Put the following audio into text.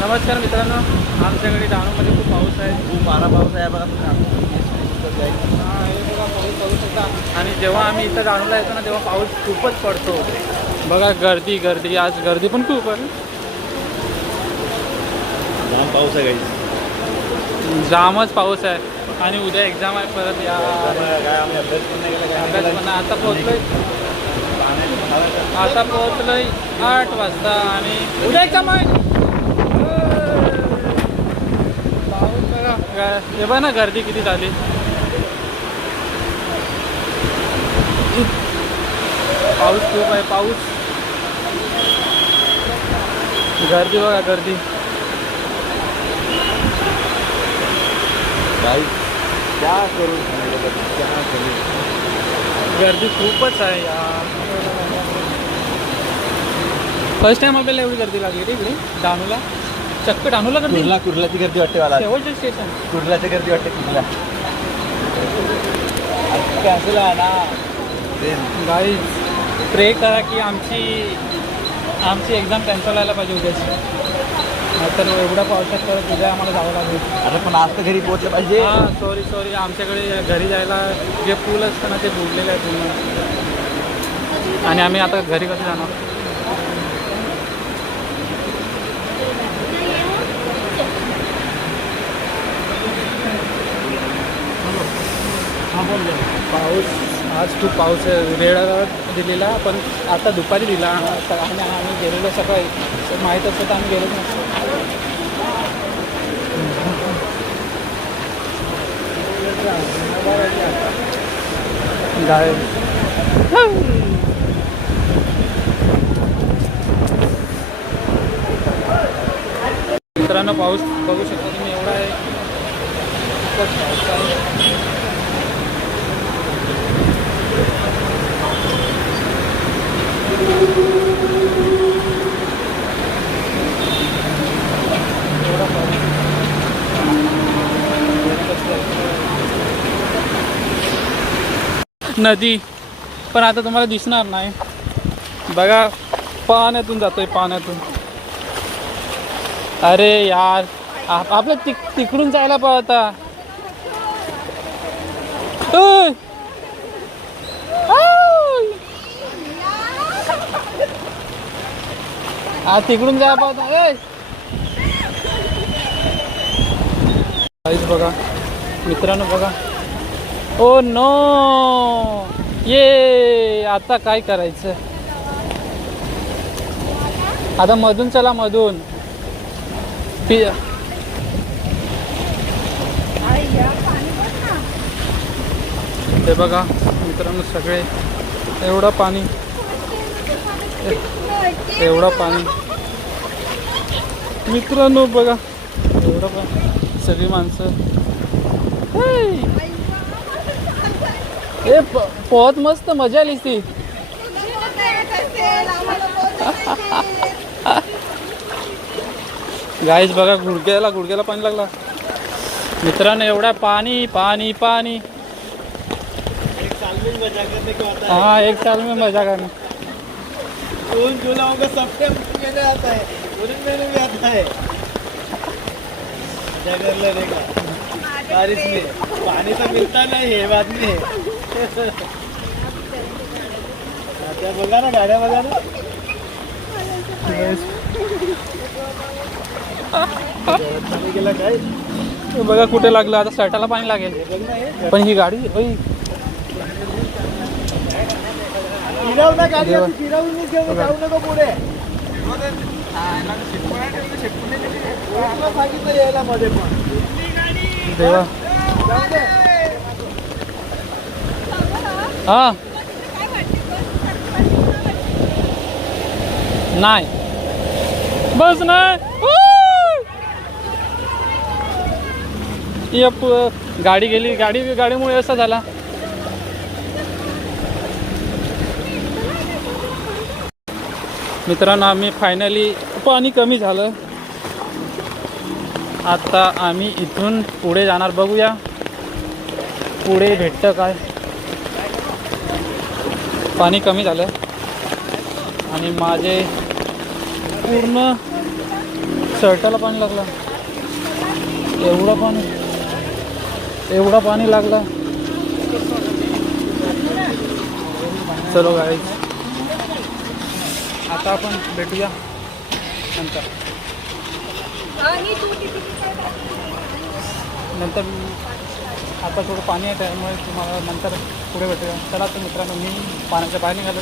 नमस्कार मित्रांनो, आमच्याकडे डहाणूमध्ये खूप पाऊस आहे. खूप मारा पाऊस आहे बघा. हा, हे बघा पाऊस पडू शकता. आणि जेव्हा आम्ही इथं डहाणूला येतो ना तेव्हा पाऊस खूपच पडतो. बघा गर्दी गर्दी, आज गर्दी पण खूप आहे. जाम पाऊस आहे काही, जामच पाऊस आहे. आणि उद्या एक्झाम आहे परत या. काय आम्ही अभ्यास पण नाही केला, अभ्यास काय पण आता पोहोचलोय. आता पोहोचलोय 8 वाजता आणि उद्या एक्झाम आहे. पाऊस बघा, हे बघा ना गर्दी किती झाली. पाऊस खूप आहे, पाऊस. गर्दी बघा गर्दी. भाई क्या करू, क्या करू. गर्दी खूपच आहे यार. फर्स्ट टाइम आपल्याला एवढी गर्दी लागली रे इकडे डहाणूला. चक्क डहाणूला गर्दी. कुर्लाची गर्दी वाटते मला. शेवटचं स्टेशन कुर्लाची गर्दी वाटते. कुर्ला कॅन्सल आहे ना. गाईज, प्रे करा की आमची एक्झाम कॅन्सल व्हायला पाहिजे उद्याची. तर एवढ्या पावसात परत उद्या आम्हाला जावं लागेल. आता पण आज तर घरी पोहोचलं पाहिजे. हां, सॉरी आमच्याकडे घरी जायला जे पूल असतं ना ते बुडलेलं आहे पूर्ण. आणि आम्ही आता घरी कसं जाणार. पाऊस आज खूप पाऊस आहे. रेड अलर्ट दिलेला पण आता दुपारी दिला. आणि आम्ही गेलेलो सकाळी, माहीत असतं तर आम्ही गेलो नसतो. गाय मित्रांनो, पाऊस बघू शकता तुम्ही, एवढा आहे. खूपच पाऊस आहे. एवढा पाऊस. नदी पण आता तुम्हाला दिसणार नाही. बघा, पाण्यातून जातोय, पाण्यातून. अरे यार, आपलं तिकडून जायला पाहता. तिकडून जायला पाहता. बघा मित्रांनो, बघा. ओ नो, ये आता काय करायचं. आता मधून चला, मधून. ते बघा मित्रांनो, सगळे एवढं पाणी, एवढं पाणी मित्रांनो. बघा एवढं पाणी, सगळी माणसं. पोहत मस्त मजा आली ती. गाईज बघा, गुडघ्याला पाणी लागला मित्रांनो. एवढा पाणी पाणी पाणी. हाँ, एक साल में मजा करना. जून जुलाई का सितंबर में आता है, जून महीने में आता है. मजा कर लेगा बारिश में. पानी तो मिलता नहीं है, बाद में. आता बघा ना, गाड्या बघा ना. गेला काय बघा कुठे लागलं. आता शर्टाला पाणी लागेल. पण ही गाडी फिरव ना गाडी, फिरवून घेऊन जाऊ नको पुढे. सांगितलं यायला मध्ये पण. देवा. हा, नाही बस नाही. गाडी गेली. गाडीमुळे असं झाला. मित्रांनो, आम्ही फायनली, पाणी कमी झालं. आता आम्ही इथून पुढे जाणार. बघूया पुढे भेटतं काय. पाणी कमी झालं आणि माझे पूर्ण शर्टाला पाणी लागलं. एवढा पाणी लागला. चलो गाईज, आता आपण भेटूया नंतर. आता थोडं पाणी आहे त्यामुळे तुम्हाला नंतर पुढे भेटूया. चला तर मित्रांनो, मी पाण्याच्या बाहेर निघालो.